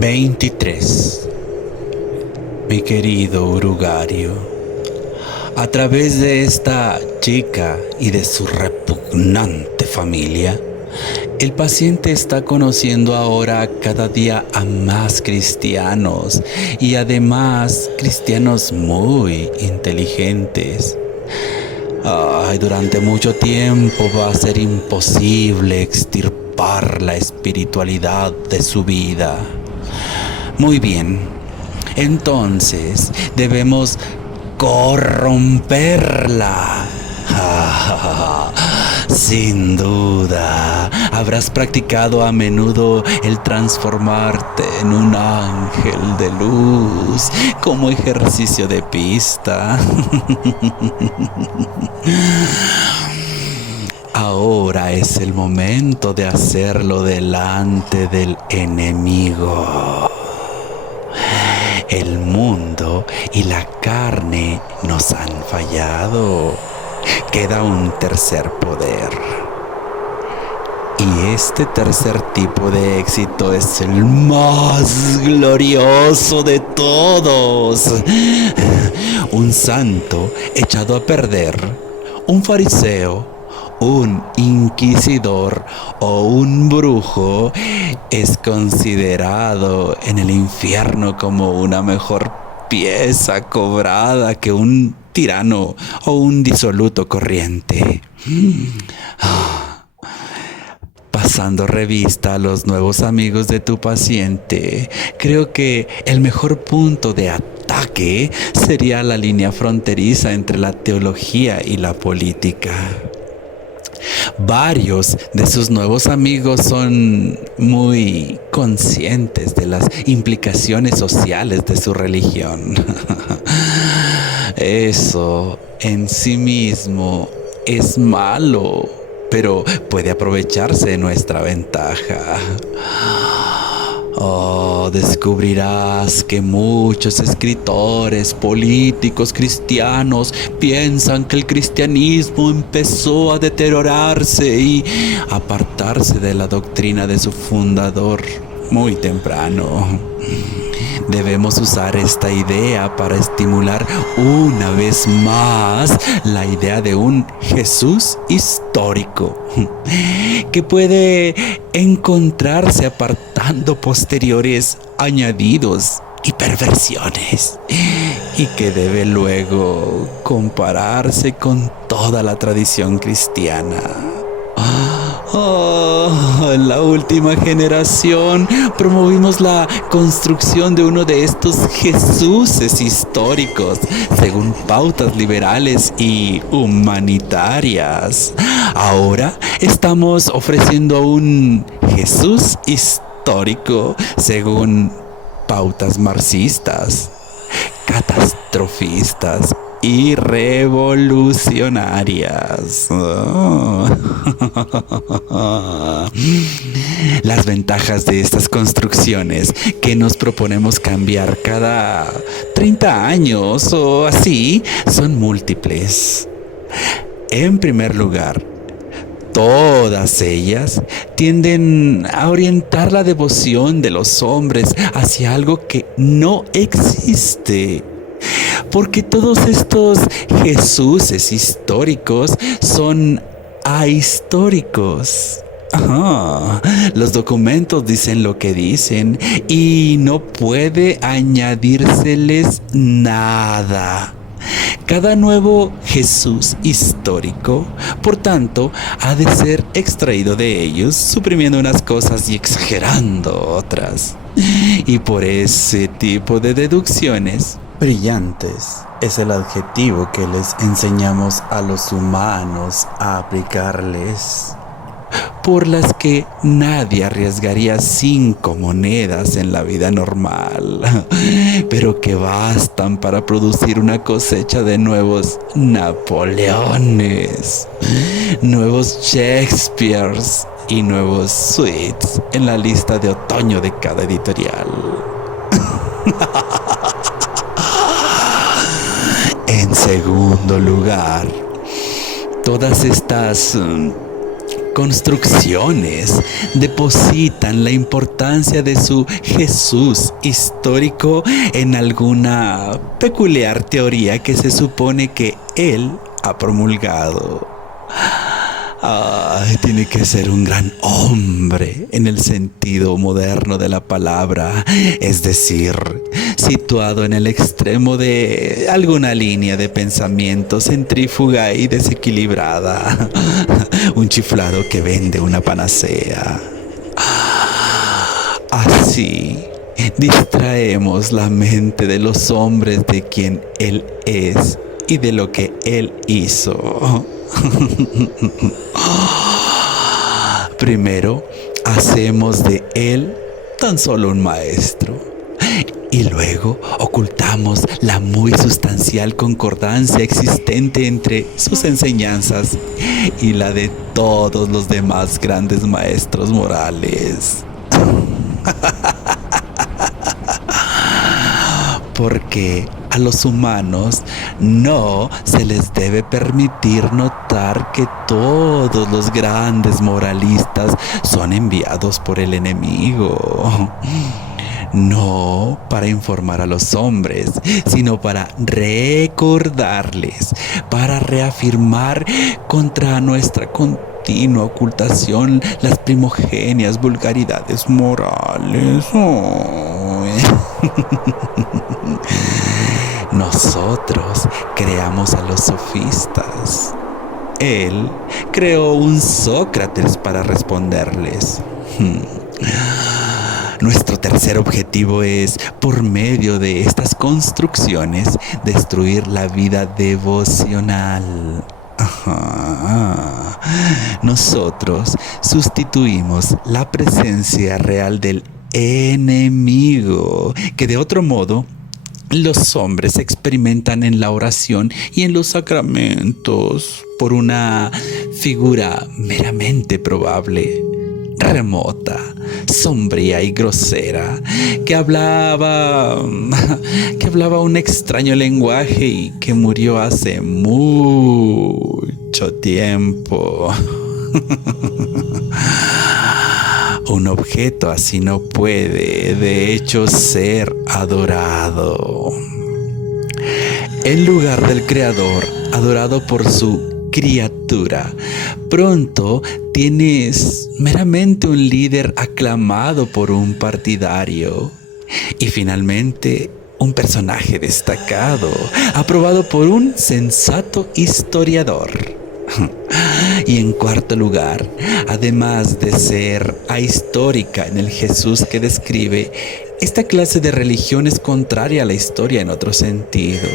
23. Mi querido Urugario, a través de esta chica y de su repugnante familia, el paciente está conociendo ahora cada día a más cristianos y además cristianos muy inteligentes. Durante mucho tiempo va a ser imposible extirpar la espiritualidad de su vida. Muy bien, entonces debemos corromperla. Sin duda, habrás practicado a menudo el transformarte en un ángel de luz como ejercicio de pista. Ahora es el momento de hacerlo delante del enemigo. El mundo y la carne nos han fallado. Queda un tercer poder. Y este tercer tipo de éxito es el más glorioso de todos. Un santo echado a perder, un fariseo, un inquisidor o un brujo es considerado en el infierno como una mejor pieza cobrada que un tirano o un disoluto corriente. Pasando revista a los nuevos amigos de tu paciente, creo que el mejor punto de ataque sería la línea fronteriza entre la teología y la política. Varios de sus nuevos amigos son muy conscientes de las implicaciones sociales de su religión. Eso en sí mismo es malo, pero puede aprovecharse de nuestra ventaja. Descubrirás que muchos escritores, políticos cristianos piensan que el cristianismo empezó a deteriorarse y apartarse de la doctrina de su fundador muy temprano. Debemos usar esta idea para estimular una vez más la idea de un Jesús histórico que puede encontrarse apartando posteriores añadidos y perversiones y que debe luego compararse con toda la tradición cristiana. En la última generación promovimos la construcción de uno de estos Jesuses históricos según pautas liberales y humanitarias. Ahora estamos ofreciendo un Jesús histórico según pautas marxistas, catastrofistas y revolucionarias. Las ventajas de estas construcciones que nos proponemos cambiar cada 30 años o así son múltiples. En primer lugar, todas ellas tienden a orientar la devoción de los hombres hacia algo que no existe. Porque todos estos Jesuses históricos son ahistóricos. Los documentos dicen lo que dicen y no puede añadírseles nada. Cada nuevo Jesús histórico, por tanto, ha de ser extraído de ellos, suprimiendo unas cosas y exagerando otras. Y por ese tipo de deducciones, brillantes es el adjetivo que les enseñamos a los humanos a aplicarles, por las que nadie arriesgaría 5 monedas en la vida normal, pero que bastan para producir una cosecha de nuevos Napoleones, nuevos Shakespeares y nuevos Sweets en la lista de otoño de cada editorial. En segundo lugar, todas estas construcciones depositan la importancia de su Jesús histórico en alguna peculiar teoría que se supone que él ha promulgado. Tiene que ser un gran hombre en el sentido moderno de la palabra, es decir, situado en el extremo de alguna línea de pensamiento centrífuga y desequilibrada, un chiflado que vende una panacea. Así distraemos la mente de los hombres de quien él es y de lo que él hizo. Primero, hacemos de él tan solo un maestro. Y luego ocultamos la muy sustancial concordancia existente entre sus enseñanzas y la de todos los demás grandes maestros morales. Porque a los humanos no se les debe permitir notar que todos los grandes moralistas son enviados por el enemigo. No para informar a los hombres, sino para recordarles, para reafirmar contra nuestra continua ocultación las primogenias vulgaridades morales. Nosotros creamos a los sofistas. Él creó un Sócrates para responderles. Nuestro tercer objetivo es, por medio de estas construcciones, destruir la vida devocional. Nosotros sustituimos la presencia real del enemigo, que de otro modo los hombres experimentan en la oración y en los sacramentos, por una figura meramente probable, remota, sombría y grosera, que hablaba un extraño lenguaje y que murió hace mucho tiempo. Un objeto así no puede, de hecho, ser adorado. En lugar del Creador, adorado por su criatura, pronto tienes meramente un líder aclamado por un partidario. Y finalmente, un personaje destacado, aprobado por un sensato historiador. Y en cuarto lugar, además de ser ahistórica en el Jesús que describe, esta clase de religión es contraria a la historia en otro sentido.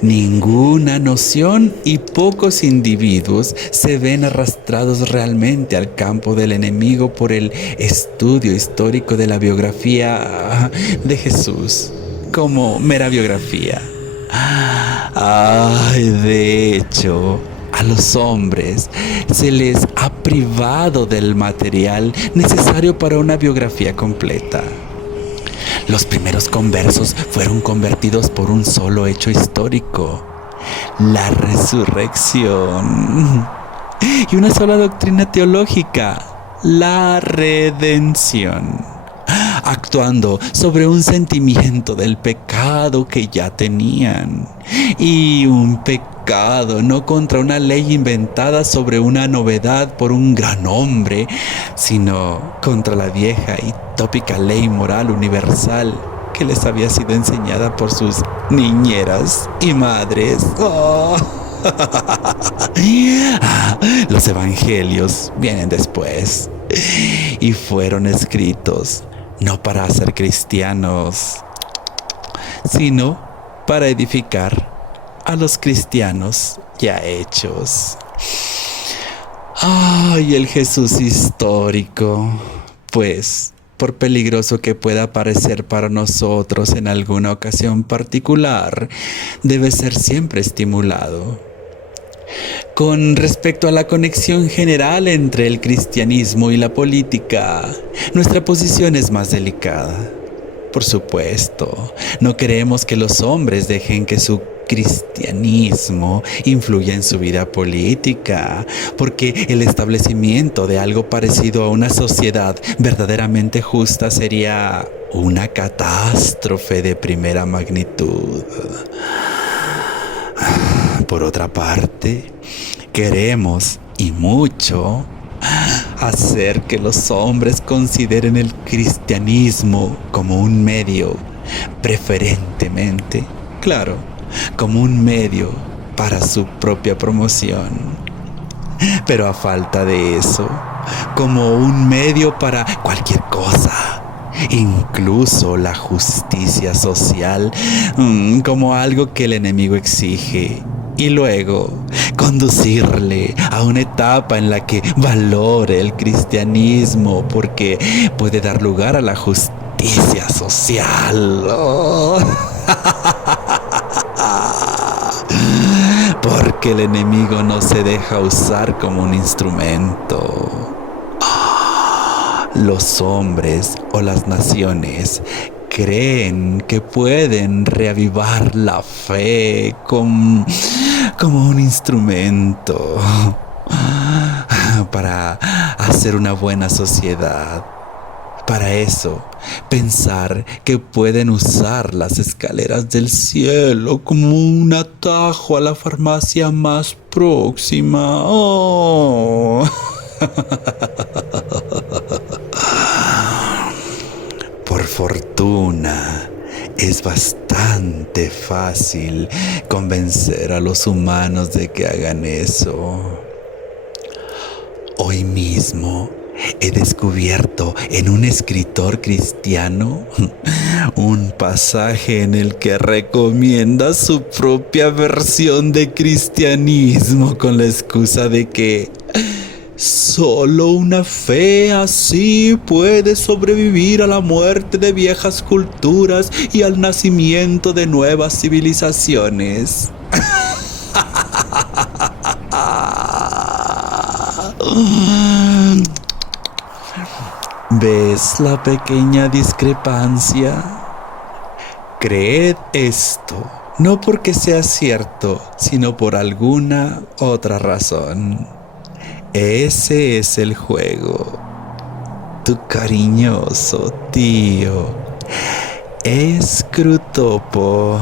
Ninguna noción y pocos individuos se ven arrastrados realmente al campo del enemigo por el estudio histórico de la biografía de Jesús como mera biografía. De hecho, a los hombres se les ha privado del material necesario para una biografía completa. Los primeros conversos fueron convertidos por un solo hecho histórico: la resurrección. Y una sola doctrina teológica: la redención. Actuando sobre un sentimiento del pecado que ya tenían. Y un pecado no contra una ley inventada sobre una novedad por un gran hombre, sino contra la vieja y tópica ley moral universal que les había sido enseñada por sus niñeras y madres. Los evangelios vienen después y fueron escritos no para ser cristianos, sino para edificar a los cristianos ya hechos. Y el Jesús histórico, pues, por peligroso que pueda parecer para nosotros en alguna ocasión particular, debe ser siempre estimulado. Con respecto a la conexión general entre el cristianismo y la política, nuestra posición es más delicada. Por supuesto, no queremos que los hombres dejen que su cristianismo influya en su vida política, porque el establecimiento de algo parecido a una sociedad verdaderamente justa sería una catástrofe de primera magnitud. Por otra parte, queremos, y mucho, hacer que los hombres consideren el cristianismo como un medio, preferentemente, claro, como un medio para su propia promoción. Pero a falta de eso, como un medio para cualquier cosa, incluso la justicia social, como algo que el enemigo exige, y luego conducirle a una etapa en la que valore el cristianismo porque puede dar lugar a la justicia social. Oh. Porque el enemigo no se deja usar como un instrumento. Los hombres o las naciones creen que pueden reavivar la fe como un instrumento para hacer una buena sociedad. Para eso, pensar que pueden usar las escaleras del cielo como un atajo a la farmacia más próxima. Oh. Por fortuna, es bastante fácil convencer a los humanos de que hagan eso. Hoy mismo he descubierto en un escritor cristiano un pasaje en el que recomienda su propia versión de cristianismo con la excusa de que solo una fe así puede sobrevivir a la muerte de viejas culturas y al nacimiento de nuevas civilizaciones. ¿Ves la pequeña discrepancia? Creed esto, no porque sea cierto, sino por alguna otra razón. Ese es el juego. Tu cariñoso tío Escrutopo.